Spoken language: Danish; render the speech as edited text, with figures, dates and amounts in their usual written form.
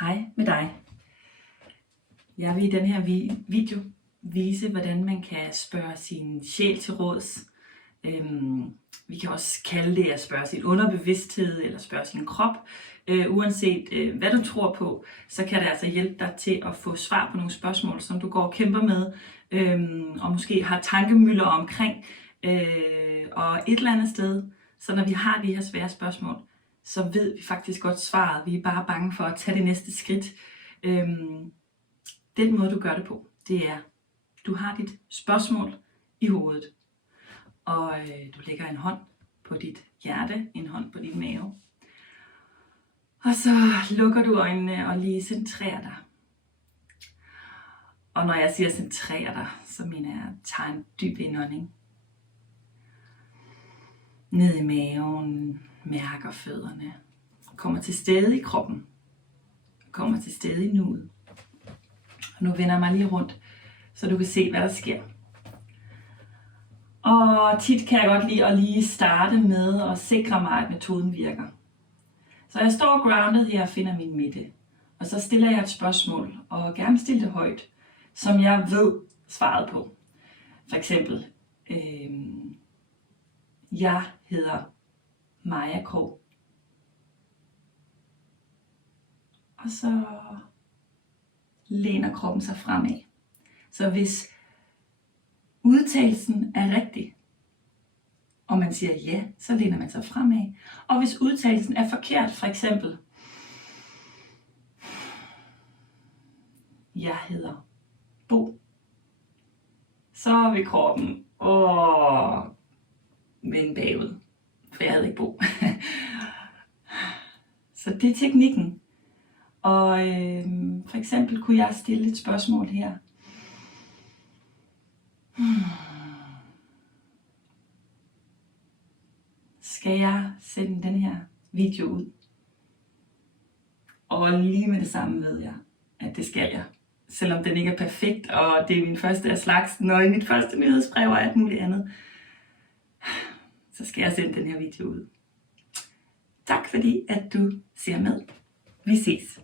Hej med dig. Jeg vil i den her video vise, hvordan man kan spørge sin sjæl til råds. Vi kan også kalde det at spørge sin underbevidsthed eller spørge sin krop. Uanset hvad du tror på, så kan det altså hjælpe dig til at få svar på nogle spørgsmål, som du går og kæmper med, og måske har tankemylder omkring. Og et eller andet sted, så når vi har de her svære spørgsmål, så ved vi faktisk godt svaret. Vi er bare bange for at tage det næste skridt. Den måde du gør det på, det er, du har dit spørgsmål i hovedet, og du lægger en hånd på dit hjerte, en hånd på din mave. Og så lukker du øjnene og lige centrerer dig. Og når jeg siger centrerer dig, så mener jeg, tager en dyb indånding. Ned i maven, mærker fødderne, kommer til stede i kroppen, kommer til stede i nuet. Og nu vender jeg mig lige rundt, så du kan se, hvad der sker. Og tit kan jeg godt lide at lige starte med at sikre mig, at metoden virker. Så jeg står grounded her og finder min midte. Og så stiller jeg et spørgsmål, og gerne stille det højt, som jeg ved svaret på. For eksempel, jeg hedder Maja Krog. Og så læner kroppen sig fremad. Så hvis udtalelsen er rigtig, og man siger ja, så læner man sig fremad. Og hvis udtalelsen er forkert, for eksempel, jeg hedder Bo, så vil kroppen vende bagud, for jeg havde ikke Bo. Så det er teknikken. Og for eksempel kunne jeg stille et spørgsmål her. Skal jeg sende den her video ud? Og lige med det samme ved jeg, at det skal jeg. Selvom den ikke er perfekt, og det er min første af slagsen, og i mit første nyhedsbrev og alt muligt andet, så skal jeg sende den her video ud. Tak fordi, at du ser med. Vi ses.